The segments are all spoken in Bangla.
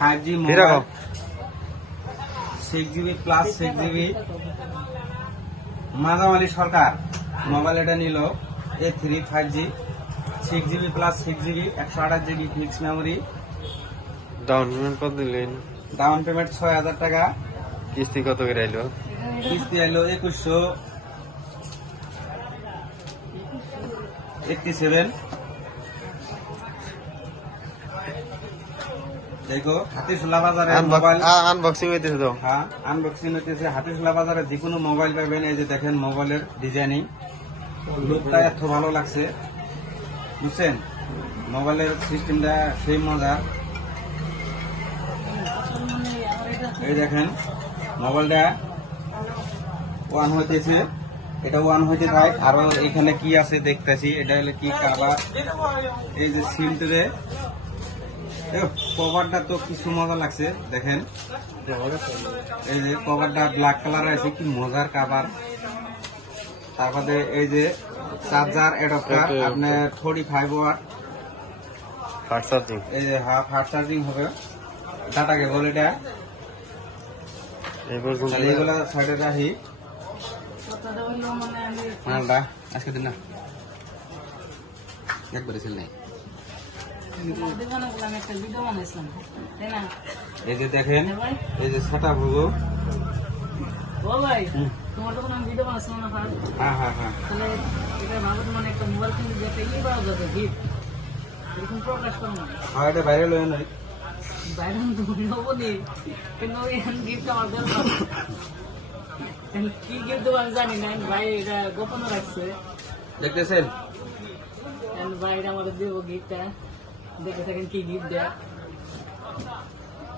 5G mobile 6GB plus 6GB মাদামালি সরকার মোবাইল এটা নিল A3 5G 6GB plus 6GB 128GB fix memory. Down payment কত দিলেন? ডাউন পেমেন্ট 6000 টাকা। কিস্তি কত করে আইলো? কিস্তি আইলো 2187। দেখো হাতিশুলা বাজারে মোবাইল আনবক্সিং হইতেছে তো। হ্যাঁ আনবক্সিং হইতেছে। হাতিশুলা বাজারে যে কোনো মোবাইল পাবেন। এই যে দেখেন মোবাইলের ডিজাইনিং, লুকটা এত ভালো লাগছে, বুঝছেন? মোবাইলের সিস্টেমটা সেই মজা। এই দেখেন মোবাইলটা ওয়ান হইতেছে, এটা ওয়ান হইতে থাকে। আরো এখানে কি আছে দেখতেছি, এটা হলো কি কাভার। এই যে সিমটে কভারটা তো কিছু মজা লাগছে, দেখেন। এই যে কভারটা ব্ল্যাক কালার আছে, কি মজার কাভার। তারপরে এই যে চার্জার অ্যাডাপ্টার আপনার 35 ওয়াট ফাস্ট চার্জিং। এই যে ফাস্ট চার্জিং হবে। ডাটা কেবল এটা। এগুলো সাইডে রাখি। মালটা আজকে দিন না একবারে ছিল নাই। এই যে দেখেন, এই যে সেটা হলো। তোমার তো আমি ভিডিও বানাচ্ছিলাম না। হ্যাঁ হ্যাঁ হ্যাঁ, তাহলে এটা ভাবো তোমার একটা মোবাইল কিনতে যে একটা ইয়ে পাওয়া যাবে গিফট, এরকম প্রকাশ করো না। আর এটা ভাইরাল হয়ে নাই, বাইরে তো নেবো নি, কিন্তু গিফট আমার দরকার। কি গিফট দেবো আমি জানি না, ভাই এটা গোপন রাখছে। দেখতেছেন? ভাইরা আমাদের দেবো গিফটটা, দেখে থাকেন কি গিফট দেয়।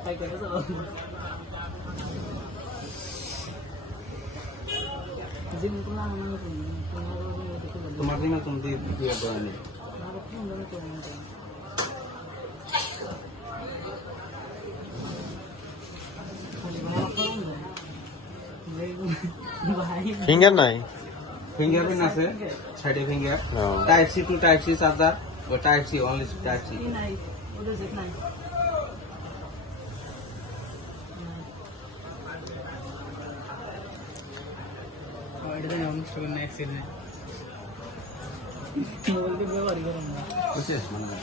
তাই করে তো তোমার দিনে তুমি দিয়ে দেওয়া নেই। ফিঙ্গার নাই? ফিঙ্গারপ্রিন্ট আছে সাইডে, finger. Type C to type C charger, ও type C, only type C. বুঝছিস মানে?